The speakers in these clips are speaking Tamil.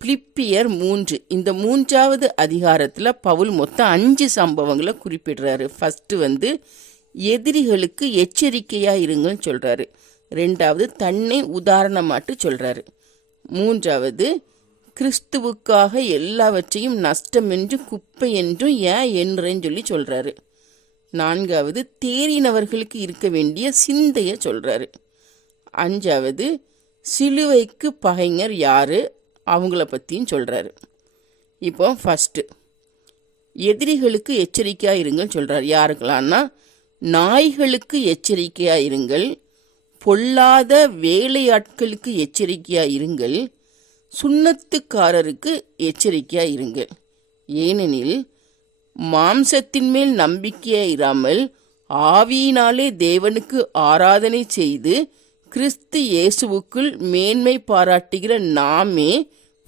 பிலிப்பியர் 3 இந்த 3வது அதிகாரத்தில் பவுல் மொத்தம் 5 சம்பவங்களை குறிப்பிடுறாரு. ஃபர்ஸ்ட் எதிரிகளுக்கு எச்சரிக்கையாக இருங்கன்னு சொல்கிறாரு. 2வது தன்னை உதாரணமாட்டு சொல்கிறாரு. 3வது கிறிஸ்துவுக்காக எல்லாவற்றையும் நஷ்டம் என்றும் குப்பை என்றும் ஏன் என்றேன்னு சொல்லி சொல்கிறாரு. 4வது தேறினவர்களுக்கு இருக்க வேண்டிய சிந்தையை சொல்கிறாரு. 5வது சிலுவைக்கு பகைஞர் யாரு அவங்கள பற்றியும் சொல்கிறாரு. இப்போ ஃபஸ்ட்டு எதிரிகளுக்கு எச்சரிக்கையாக இருங்கன்னு சொல்கிறார். யாருக்கலான்னா நாய்களுக்கு எச்சரிக்கையாக இருங்கள், பொல்லாத வேலையாட்களுக்கு எச்சரிக்கையாக இருங்கள், சுண்ணத்துக்காரருக்கு எச்சரிக்கையாக இருங்கள். ஏனெனில் மாம்சத்தின் மேல் நம்பிக்கையாக இராமல் ஆவியினாலே தேவனுக்கு ஆராதனை செய்து கிறிஸ்து இயேசுவுக்குள் மேன்மை பாராட்டுகிற நாமே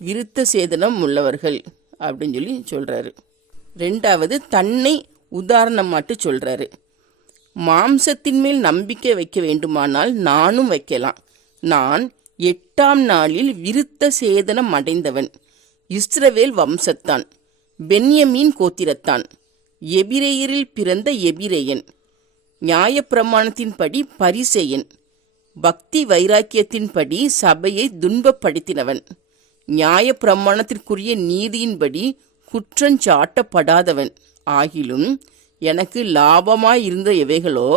விருத்த சேதனம் உள்ளவர்கள் அப்படின்னு சொல்லி சொல்கிறாரு. 2வது தன்னை உதாரணமாட்டு சொல்கிறாரு. மாம்சத்தின் மேல் நம்பிக்கை வைக்க வேண்டுமானால் நானும் வைக்கலாம். நான் 8ஆம் நாளில் விருத்த சேதனம் அடைந்தவன், இஸ்ரவேல் வம்சத்தான், பென்யமீன் கோத்திரத்தான், எபிரேயரில் பிறந்த எபிரேயன், நியாயப்பிரமாணத்தின்படி பரிசேயன், பக்தி வைராக்கியத்தின்படி சபையை துன்பப்படுத்தினவன், நியாயப்பிரமாணத்திற்குரிய நீதியின்படி குற்றஞ்சாட்டப்படாதவன் ஆகிலும் எனக்கு லாபமாயிருந்த எவைகளோ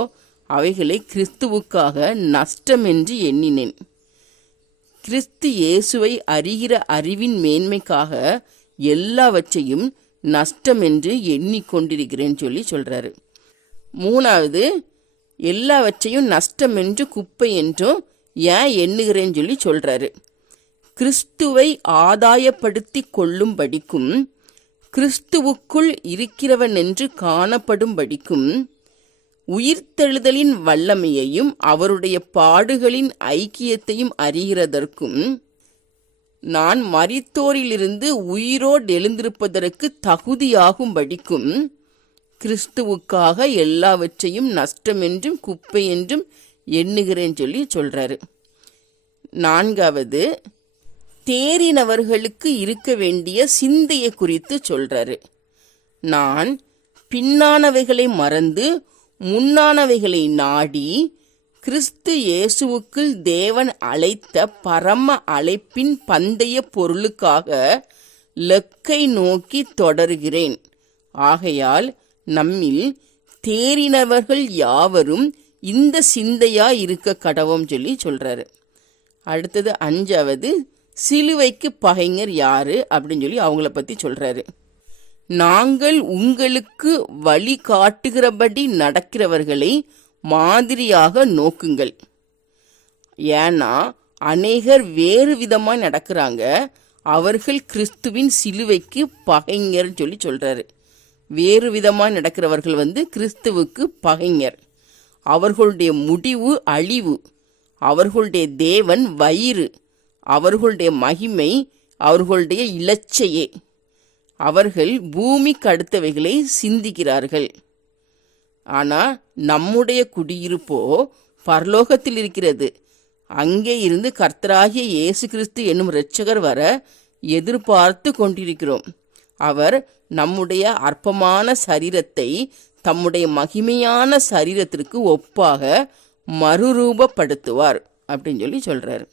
அவைகளை கிறிஸ்துவுக்காக நஷ்டமென்று எண்ணினேன். கிறிஸ்து இயேசுவை அறிகிற அறிவின் மேன்மைக்காக எல்லாவற்றையும் நஷ்டமென்று எண்ணிக்கொண்டிருக்கிறேன்னு சொல்லி சொல்கிறாரு. 3வது எல்லாவற்றையும் நஷ்டமென்று குப்பை என்றும் ஏன் எண்ணுகிறேன்னு சொல்லி சொல்கிறாரு. கிறிஸ்துவை ஆதாயப்படுத்தி கொள்ளும்படிக்கும் கிறிஸ்துவுக்குள் இருக்கிறவன் என்று காணப்படும்படிக்கும் உயிர்த்தெழுதலின் வல்லமையையும் அவருடைய பாடுகளின் ஐக்கியத்தையும் அறிகிறதற்கும் நான் மரித்தோரிலிருந்து உயிரோடு எழுந்திருப்பதற்கு தகுதியாகும்படிக்கும் கிறிஸ்துவுக்காக எல்லாவற்றையும் நஷ்டம் என்றும் குப்பை என்றும் எண்ணுகிறேன் சொல்லி சொல்கிறாரு. 4வது தேறினவர்களுக்கு இருக்க வேண்டிய சிந்தையை குறித்து சொல்கிறாரு. நான் பின்னானவைகளை மறந்து முன்னானவைகளை நாடி கிறிஸ்து இயேசுவுக்குள் தேவன் அழைத்த பரம அழைப்பின் பந்தய பொருளுக்காக லக்கை நோக்கி தொடர்கிறேன். ஆகையால் நம்மில் தேறினவர்கள் யாவரும் இந்த சிந்தையா இருக்க கடவோம் சொல்லி சொல்றாரு. அடுத்தது 5வது சிலுவைக்கு பகைஞர் யாரு அப்படின்னு சொல்லி அவங்கள பத்தி சொல்றாரு. நாங்கள் உங்களுக்கு வழி காட்டுகிறபடி நடக்கிறவர்களை மாதிரியாக நோக்குங்கள். ஏன்னா அநேகர் வேறு விதமாக நடக்கிறாங்க, அவர்கள் கிறிஸ்துவின் சிலுவைக்கு பகைஞர் சொல்லி சொல்றாரு. வேறு விதமாக நடக்கிறவர்கள் கிறிஸ்துவுக்கு பகைஞர். அவர்களுடைய முடிவு அழிவு, அவர்களுடைய தேவன் வயிறு, அவர்களுடைய மகிமை அவர்களுடைய இலச்சையே. அவர்கள் பூமிக்கு அடுத்தவைகளை சிந்திக்கிறார்கள். ஆனால் நம்முடைய குடியிருப்போ பரலோகத்தில் இருக்கிறது. அங்கே இருந்து கர்த்தராகிய இயேசு கிறிஸ்து என்னும் இரட்சகர் வர எதிர்பார்த்து கொண்டிருக்கிறோம். அவர் நம்முடைய அற்பமான சரீரத்தை தம்முடைய மகிமையான சரீரத்திற்கு ஒப்பாக மறுரூபப்படுத்துவார் அப்படின்னு சொல்லி சொல்றாரு.